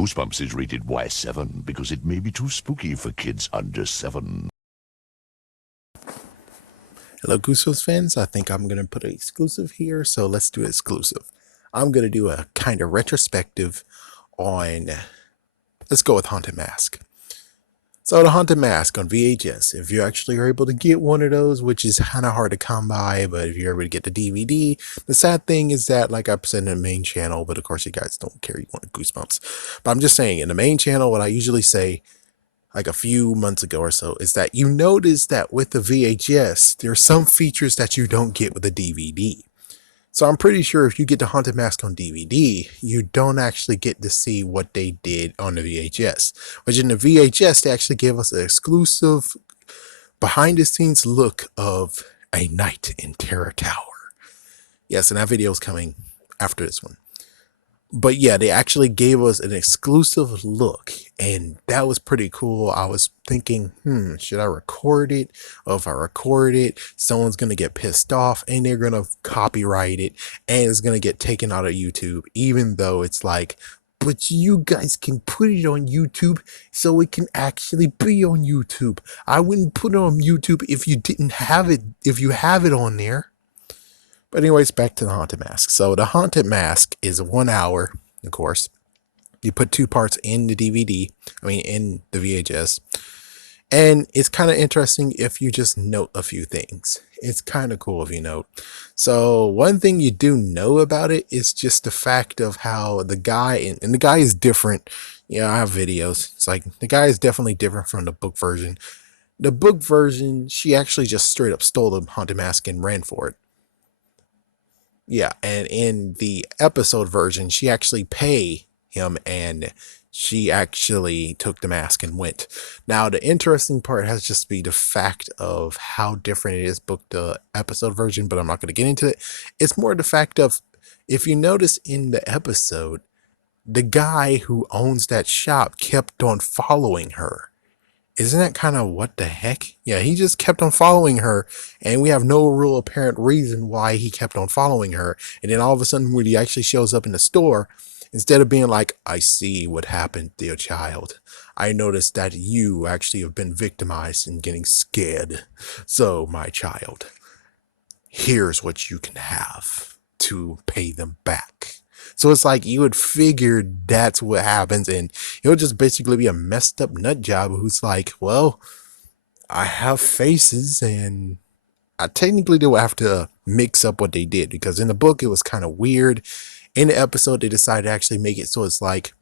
Goosebumps is rated Y7 because it may be too spooky for kids under 7. Hello, Goosebumps fans. I think I'm going to put an exclusive here, so let's do exclusive. I'm going to do a kind of retrospective on, let's go with Haunted Mask. So the Haunted Mask on VHS, if you actually are able to get one of those, which is kind of hard to come by, but if you're able to get the DVD, the sad thing is that, like I said in the main channel, but of course you guys don't care, you want Goosebumps. But I'm just saying, in the main channel, what I usually say, like a few months ago or so, is that you notice that with the VHS, there are some features that you don't get with the DVD. So I'm pretty sure if you get the Haunted Mask on DVD, you don't actually get to see what they did on the VHS. Which in the VHS, they actually gave us an exclusive behind the scenes look of A Night in Terror Tower. Yes, and that video is coming after this one. But yeah, they actually gave us an exclusive look, and that was pretty cool. I was thinking, should I record it? Or if I record it, someone's going to get pissed off and they're going to copyright it and it's going to get taken out of YouTube, even though it's like, but you guys can put it on YouTube so it can actually be on YouTube. I wouldn't put it on YouTube if you didn't have it, if you have it on there. But anyways, back to the Haunted Mask. So the Haunted Mask is 1 hour, of course. You put 2 parts in the DVD, in the VHS. And it's kind of interesting if you just note a few things. It's kind of cool if you note. So one thing you do know about it is just the fact of how the guy, and the guy is different. I have videos. It's like the guy is definitely different from the book version. The book version, she actually just straight up stole the Haunted Mask and ran for it. Yeah, and in the episode version, she actually paid him and she actually took the mask and went. Now, the interesting part has just to be the fact of how different it is book to episode version, but I'm not going to get into it. It's more the fact of, if you notice in the episode, the guy who owns that shop kept on following her. Isn't that kind of what the heck? Yeah, he just kept on following her, and we have no real apparent reason why he kept on following her. And then all of a sudden, when he actually shows up in the store, instead of being like, I see what happened to your child, I noticed that you actually have been victimized and getting scared. So, my child, here's what you can have to pay them back. So it's like you would figure that's what happens, and it'll just basically be a messed up nut job who's like, well, I have faces, and I technically do have to mix up what they did, because in the book it was kind of weird. In the episode, they decided to actually make it so it's like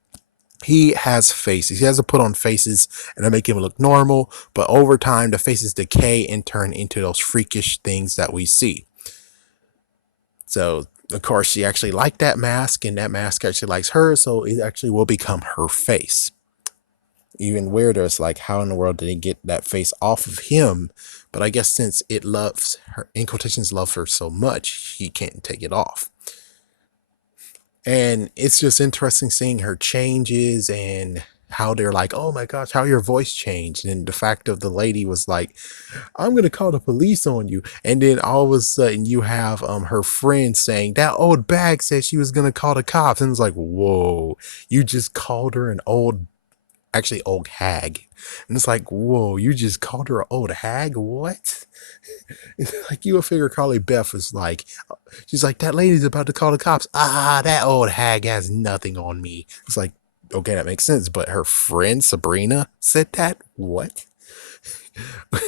he has faces. He has to put on faces and to make him look normal, but over time the faces decay and turn into those freakish things that we see. So of course, she actually liked that mask, and that mask actually likes her, so it actually will become her face. Even weirder, it's like, how in the world did he get that face off of him? But I guess since it loves her, in quotations, loves her so much, he can't take it off. And it's just interesting seeing her changes and how they're like, oh my gosh, how your voice changed. And the fact of the lady was like, I'm gonna call the police on you. And then all of a sudden you have her friend saying that old bag said she was gonna call the cops. And it's like, whoa, you just called her an old hag. And it's like, whoa, you just called her an old hag? What? It's like, you would figure Carly Beth was like, she's like, that lady's about to call the cops. That old hag has nothing on me. It's like, okay, that makes sense. But her friend Sabrina said that? What?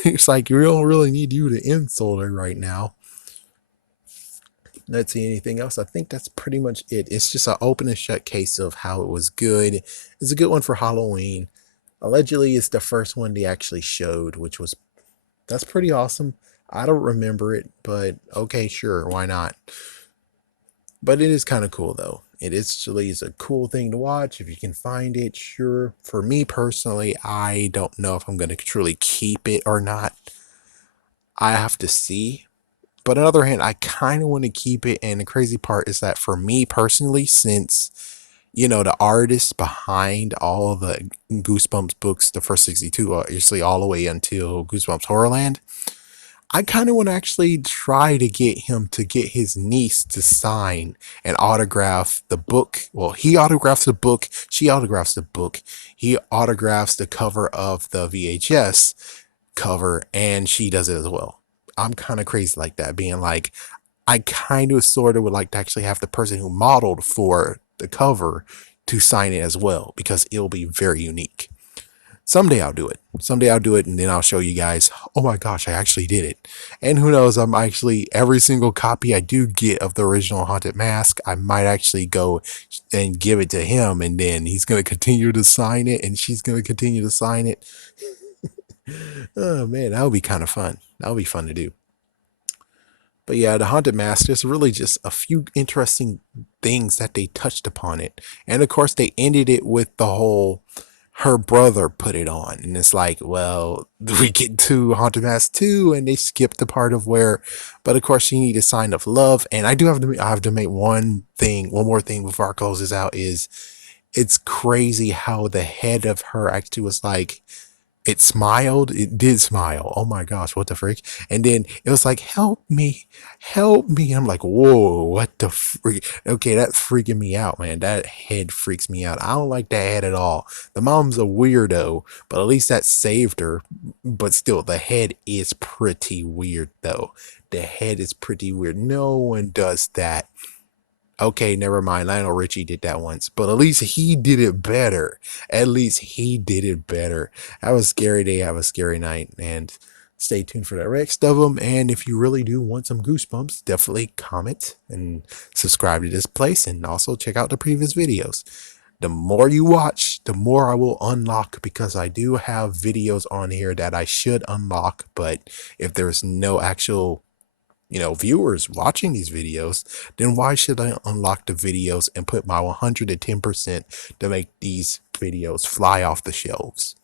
It's like, we don't really need you to insult her right now. Let's see, anything else? I think that's pretty much it. It's just an open and shut case of how it was good. It's a good one for Halloween. Allegedly, it's the first one they actually showed, that's pretty awesome. I don't remember it, but okay, sure, why not? But it is kind of cool, though. It actually is a cool thing to watch if you can find it, sure. For me personally, I don't know if I'm going to truly keep it or not. I have to see. But on the other hand, I kind of want to keep it, and the crazy part is that for me personally, since, the artist behind all the Goosebumps books, the first 62, usually all the way until Goosebumps Horrorland, I kind of want to actually try to get him to get his niece to sign and autograph the book. Well, he autographs the book, she autographs the book, he autographs the cover of the VHS cover, and she does it as well. I'm kind of crazy like that, being like, I kind of sort of would like to actually have the person who modeled for the cover to sign it as well, because it'll be very unique. Someday I'll do it. Someday I'll do it, and then I'll show you guys, oh my gosh, I actually did it. And who knows, I'm actually, every single copy I do get of the original Haunted Mask, I might actually go and give it to him, and then he's going to continue to sign it, and she's going to continue to sign it. Oh man, that would be kind of fun. That would be fun to do. But yeah, the Haunted Mask, there's really just a few interesting things that they touched upon it. And of course, they ended it with the whole, her brother put it on. And it's like, well, we get to Haunted Mask 2 and they skipped the part of where, but of course, she needed a sign of love. And I have to make one more thing before I close this out is, it's crazy how the head of her actually was like, it smiled. It did smile. Oh my gosh, what the freak? And then it was like, help me, help me. I'm like, whoa, what the freak? Okay, that's freaking me out, man. That head freaks me out. I don't like that head at all. The mom's a weirdo, but at least that saved her. But still, the head is pretty weird, though. The head is pretty weird. No one does that. Okay, never mind. Lionel Richie did that once, but at least he did it better. At least he did it better. Have a scary day. Have a scary night. And stay tuned for the next of them. And if you really do want some goosebumps, definitely comment and subscribe to this place. And also check out the previous videos. The more you watch, the more I will unlock, because I do have videos on here that I should unlock. But if there's no actual viewers watching these videos, then why should I unlock the videos and put my 110% to make these videos fly off the shelves?